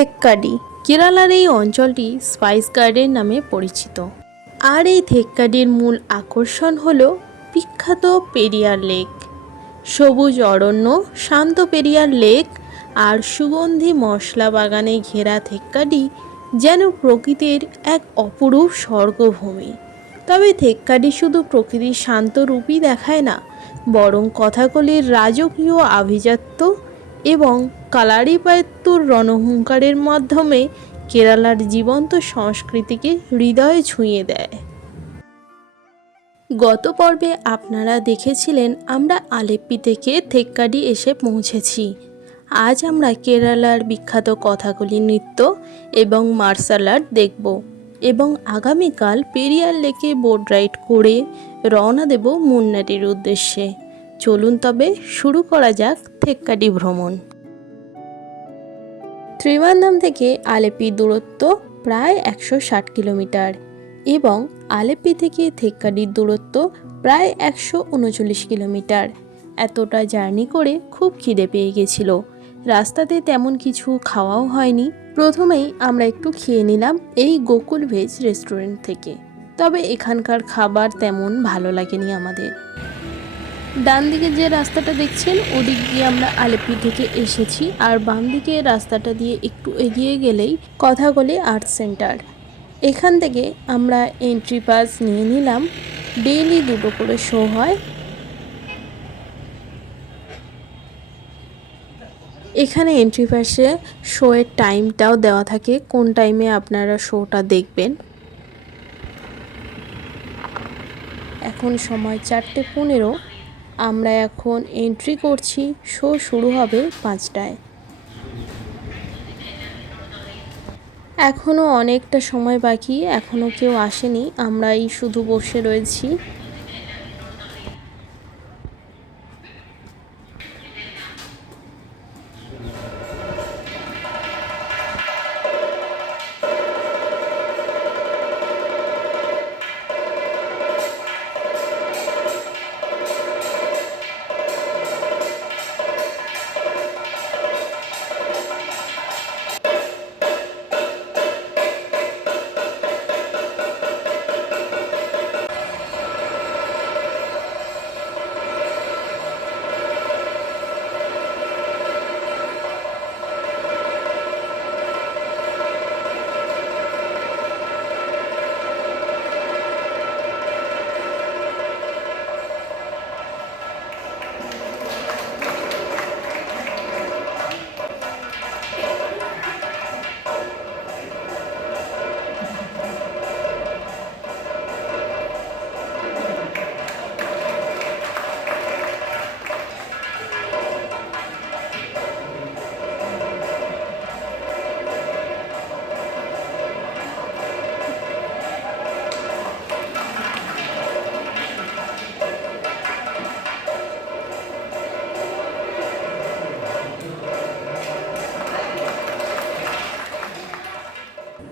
থেক্কাডি কেরালার এই অঞ্চলটি স্পাইস গার্ডেন নামে পরিচিত। আর এই থেক্কাডির মূল আকর্ষণ হলো বিখ্যাত পেরিয়ার লেক। সবুজ অরণ্য, শান্ত পেরিয়ার লেক আর সুগন্ধি মশলা বাগানে ঘেরা থেক্কাডি যেন প্রকৃতির এক অপরূপ স্বর্গভূমি। তবে থেক্কাডি শুধু প্রকৃতির শান্ত রূপই দেখায় না, বরং কথাকলির রাজকীয় আভিজাত্য এবং কালারিপায়ত্তুর রণহুঙ্কারের মাধ্যমে কেরালার জীবন্ত সংস্কৃতিকে হৃদয়ে ছুঁয়ে দেয়। গত পর্বে আপনারা দেখেছিলেন আমরা আলেপ্পি থেকে থেক্কাডি এসে পৌঁছেছি। আজ আমরা কেরালার বিখ্যাত কথাকলি নৃত্য এবং মার্শাল আর্ট দেখব এবং আগামীকাল পেরিয়ার লেকে বোট রাইড করে রওনা দেব মুন্নাটির উদ্দেশ্যে। চলুন তবে শুরু করা যাক থেক্কাডি ভ্রমণ। ত্রিবান্দ্রাম থেকে আলেপ্পির দূরত্ব প্রায় 160 কিলোমিটার এবং আলেপ্পি থেকে থেক্কাডির দূরত্ব প্রায় 139 কিলোমিটার। এতটা জার্নি করে খুব খিদে পেয়ে গেছিল। রাস্তাতে তেমন কিছু খাওয়াও হয়নি। প্রথমেই আমরা একটু খেয়ে নিলাম এই গোকুল ভেজ রেস্টুরেন্ট থেকে। তবে এখানকার খাবার তেমন ভালো লাগেনি আমাদের। ডান দিকে যে রাস্তাটা দেখছেন ওদিক দিয়ে আমরা আলেপ্পি থেকে এসেছি, আর বাম দিকে রাস্তাটা দিয়ে একটু এগিয়ে গেলেই কথাকলি আর্ট সেন্টার। এখান থেকে আমরা এন্ট্রি পাস নিয়ে নিলাম। ডেইলি 2টো করে শো হয়। এখানে এন্ট্রি পাসে শোয়ের টাইমটাও দেওয়া থাকে, কোন টাইমে আপনারা শোটা দেখবেন। এখন সময় 4:15। আমরা এখন এন্ট্রি করছি। শো শুরু হবে 5টায়। এখনও অনেকটা সময় বাকি, এখনও কেউ আসেনি, আমরাই শুধু বসে রয়েছি।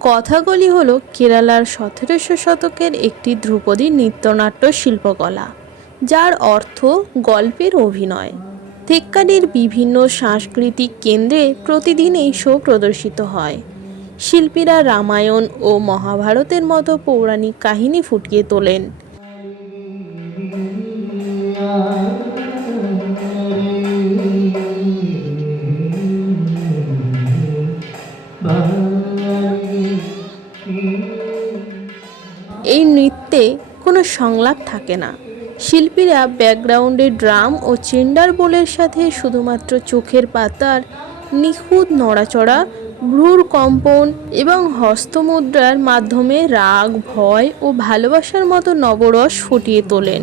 কথাকলি হলো কেরালার 1700 শতকের একটি ধ্রুপদী নৃত্যনাট্য শিল্পকলা, যার অর্থ গল্পের অভিনয়। থেক্কাডির বিভিন্ন সাংস্কৃতিক কেন্দ্রে প্রতিদিন এই শো প্রদর্শিত হয়। শিল্পীরা রামায়ণ ও মহাভারতের মতো পৌরাণিক কাহিনী ফুটিয়ে তোলেন। এই নৃত্যে কোনো সংলাপ থাকে না। শিল্পীরা ব্যাকগ্রাউন্ডে ড্রাম ও চেন্ডার বোলের সাথে শুধুমাত্র চোখের পাতার নিখুঁত নড়াচড়া, ভ্রূর কম্পন এবং হস্তমুদ্রার মাধ্যমে রাগ, ভয় ও ভালোবাসার মতো নবরস ফুটিয়ে তোলেন।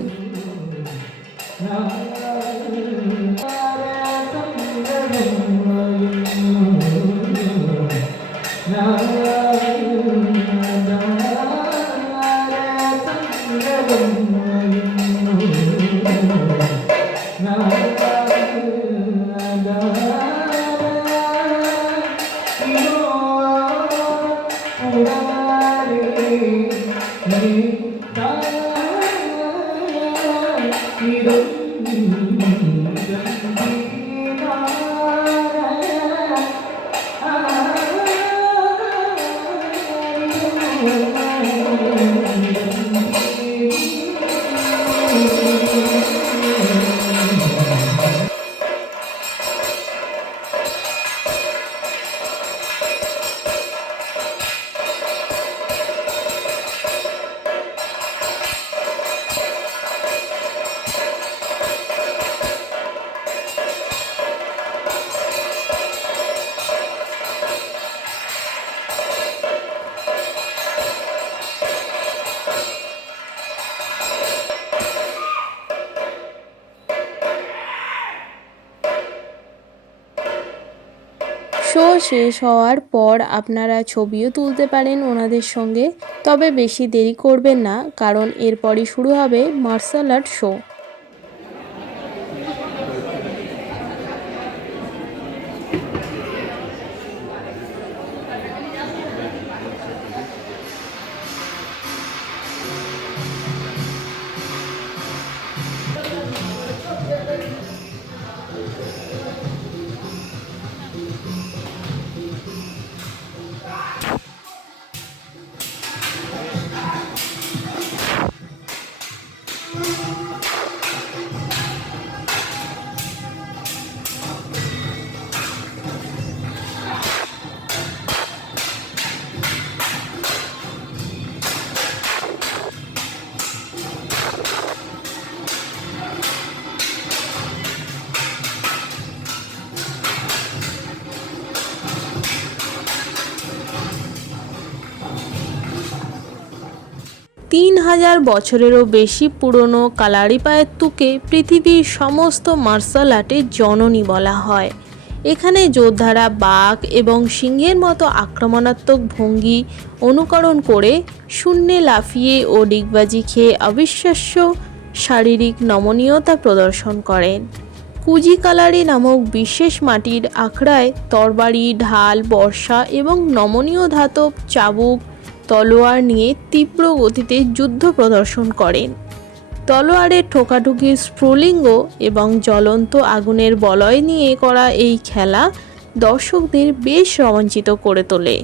শো শেষ হওয়ার পর আপনারা ছবিও তুলতে পারেন ওনাদের সঙ্গে, তবে বেশি দেরি করবেন না, কারণ এরপরই শুরু হবে মার্শাল আর্ট শো। তিন হাজার বছরেরও বেশি পুরনো কালারিপায়েত্তুকে পৃথিবীর সমস্ত মার্শাল আর্টের জননী বলা হয়। এখানে যোদ্ধারা বাঘ এবং সিংহের মতো আক্রমণাত্মক ভঙ্গি অনুকরণ করে শূন্যে লাফিয়ে ও ডিগবাজি খেয়ে অবিশ্বাস্য শারীরিক নমনীয়তা প্রদর্শন করেন। কুজি কালারি নামক বিশেষ মাটির আখড়ায় তরবারি, ঢাল, বর্শা এবং নমনীয় ধাতব চাবুক, তলোয়ার নিয়ে তীব্র গতিতে যুদ্ধ প্রদর্শন করেন। তলোয়ারের ঠোকাঠুকির স্ফুলিঙ্গ এবং জ্বলন্ত আগুনের বলয় নিয়ে করা এই খেলা দর্শকদের বেশ রোমাঞ্চিত করে তোলে।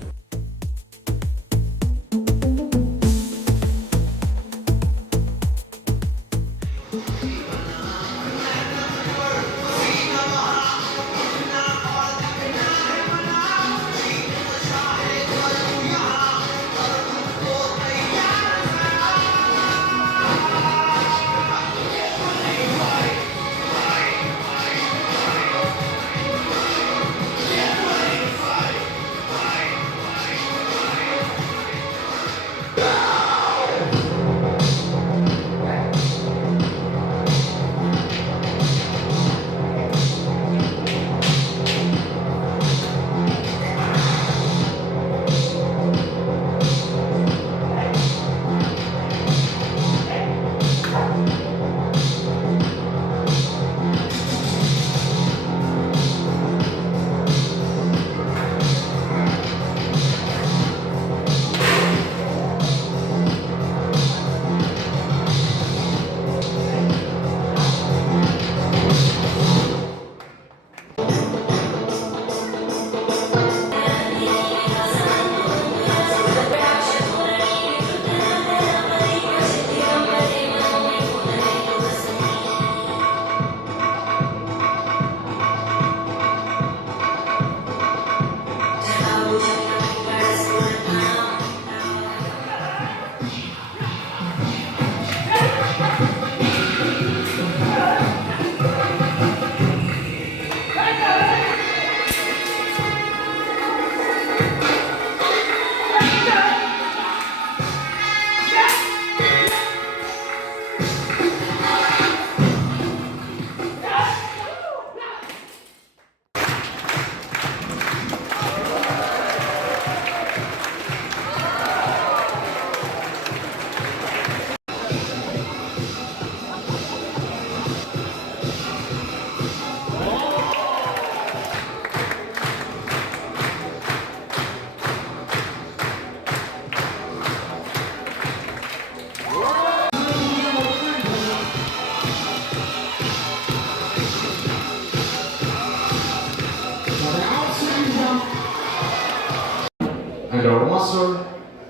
Under Master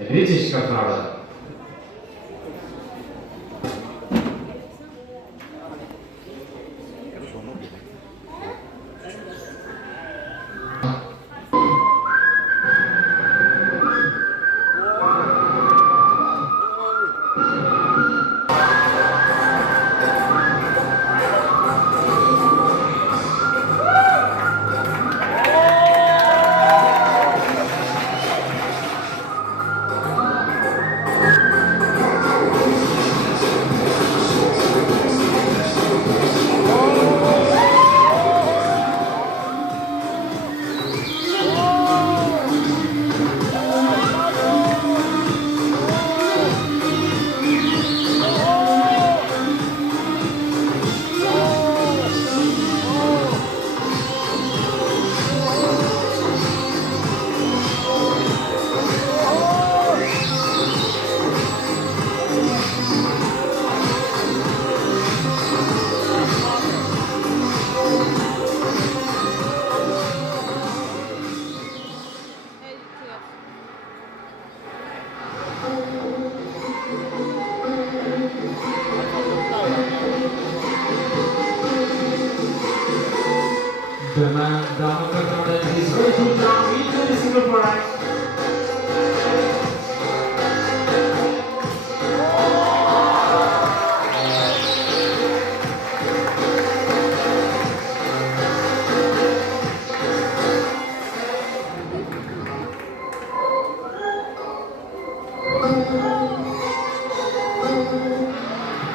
British Canada. The man, Dama Karnataka, is ready to jump into the single fly.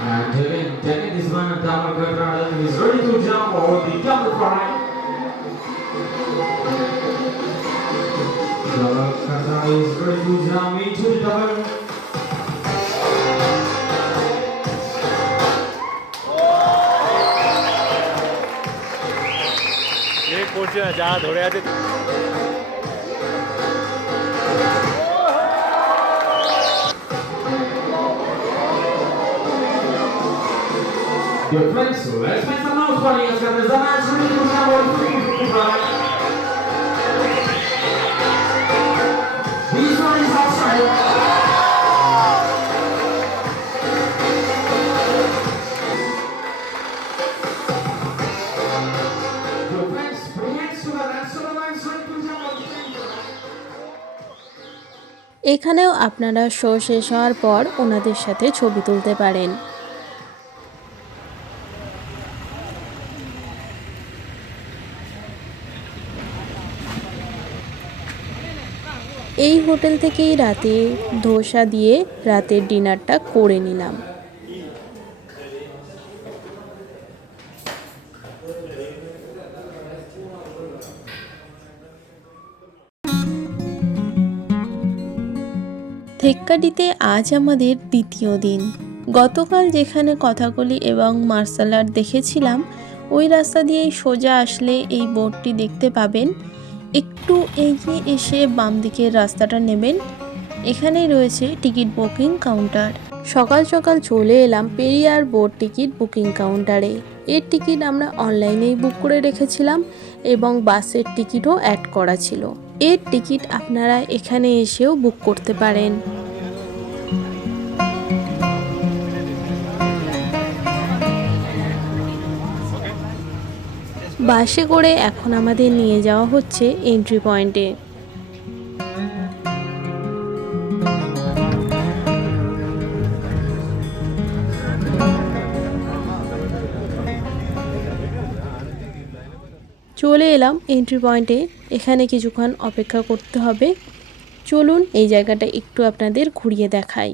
And taking this one, Dama Karnataka is ready to jump over the double fly. Dama Karnataka is ready to jump into the double. एक করছে না যা ধরে আছে Dear friends, let's make some noise for you. There's a man ready to jump over the double fly. This one is outside. Dear friends, bring hands together and so the man's ready to jump over the double fly. এখানেও আপনারা show শেষ হওয়ার পর ওনাদের সাথে ছবি তুলতে পারেন। এই হোটেল থেকেই রাতে ধোসা দিয়ে রাতের ডিনারটা করে নিলাম। থেক্কাডিতে আজ আমাদের দ্বিতীয় দিন। গতকাল যেখানে কথাকলি এবং মার্শাল আর্ট দেখেছিলাম ওই রাস্তা দিয়েই সোজা আসলে এই বোর্ডটি দেখতে পাবেন। একটু এগিয়ে এসে বাম দিকের রাস্তাটা নেবেন, এখানেই রয়েছে টিকিট বুকিং কাউন্টার। সকাল সকাল চলে এলাম পেরিয়ার বোর্ড টিকিট বুকিং কাউন্টারে। এর টিকিট আমরা অনলাইনেই বুক করে রেখেছিলাম এবং বাসের টিকিটও অ্যাড করা ছিল। এর টিকিট আপনারা এখানে এসেও বুক করতে পারেন। বাসে করে এখন আমাদের নিয়ে যাওয়া হচ্ছে এন্ট্রি পয়েন্টে। চলে এলাম এন্ট্রি পয়েন্টে। এখানে কিছুক্ষণ অপেক্ষা করতে হবে। চলুন এই জায়গাটা একটু আপনাদের ঘুরিয়ে দেখাই।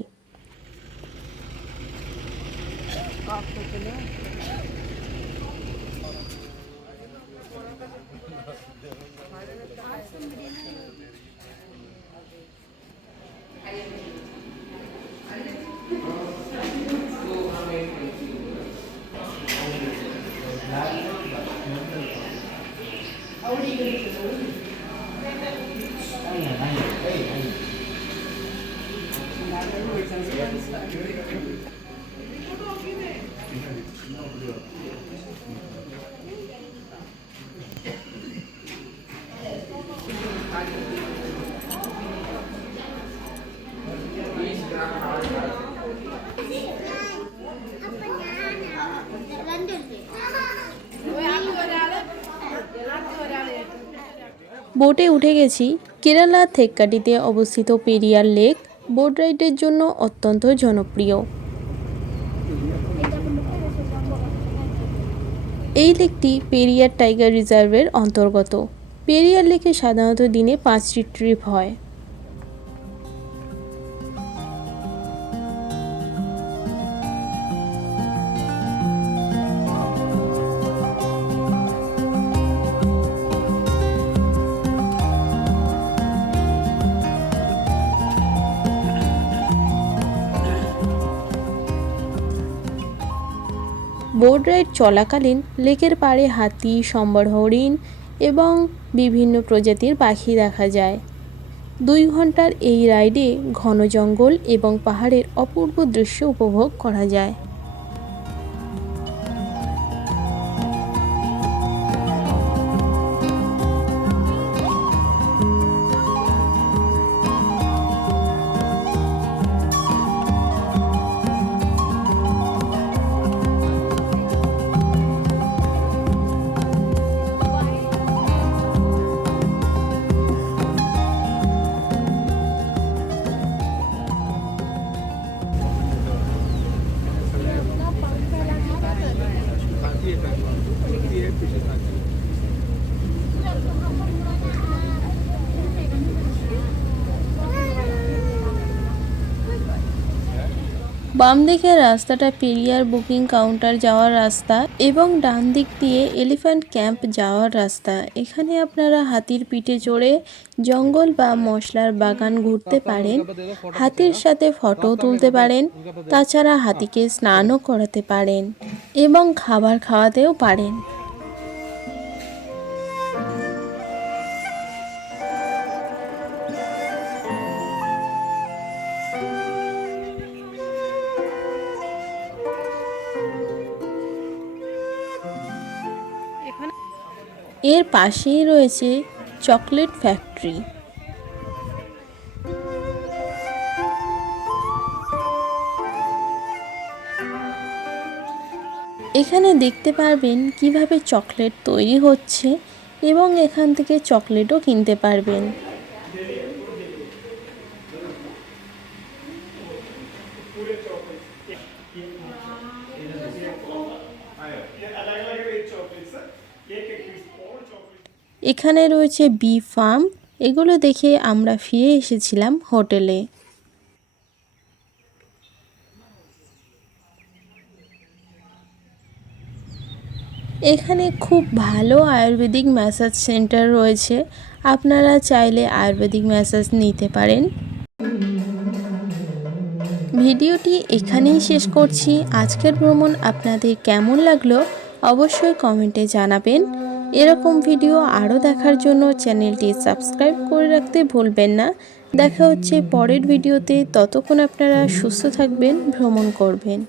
বোটে উঠে গেছি। কেরালা থেক্কাডিতে অবস্থিত পেরিয়ার লেক বোট রাইডের জন্য অত্যন্ত জনপ্রিয়। এই লেকটি পেরিয়ার টাইগার রিজার্ভের অন্তর্গত। পেরিয়ার লেকে সাধারণত দিনে 5টি ট্রিপ হয়। বোট রাইড চলাকালীন লেকের পাড়ে হাতি, সম্বর হরিণ এবং বিভিন্ন প্রজাতির পাখি দেখা যায়। 2 ঘন্টার এই রাইডে ঘন জঙ্গল এবং পাহাড়ের অপূর্ব দৃশ্য উপভোগ করা যায়। বাম দিকের রাস্তাটা পেরিয়ার বুকিং কাউন্টার যাওয়ার রাস্তা এবং ডান দিক দিয়ে এলিফ্যান্ট ক্যাম্প যাওয়ার রাস্তা। এখানে আপনারা হাতির পিঠে চড়ে জঙ্গল বা মশলার বাগান ঘুরতে পারেন, হাতির সাথে ফটো তুলতে পারেন, তাছাড়া হাতিকে স্নানও করাতে পারেন এবং খাবার খাওয়াতেও পারেন। এর পাশেই রয়েছে চকলেট ফ্যাক্টরি। এখানে দেখতে পারবেন কিভাবে চকলেট তৈরি হচ্ছে এবং এখান থেকে চকলেটও কিনতে পারবেন। এখানে রয়েছে বি ফার্ম। এগুলো দেখে আমরা ফিরে এসেছিলাম হোটেলে। এখানে খুব ভালো আয়ুর্বেদিক ম্যাসাজ সেন্টার রয়েছে, আপনারা চাইলে আয়ুর্বেদিক ম্যাসাজ নিতে পারেন। ভিডিওটি এখানেই শেষ করছি। আজকের ভ্রমণ আপনাদের কেমন লাগলো অবশ্যই কমেন্টে জানাবেন। এরকম ভিডিও আরও দেখার জন্য চ্যানেলটি সাবস্ক্রাইব করে রাখতে ভুলবেন না। দেখা হচ্ছে পরের ভিডিওতে, ততক্ষণ আপনারা সুস্থ থাকবেন, ভ্রমণ করবেন।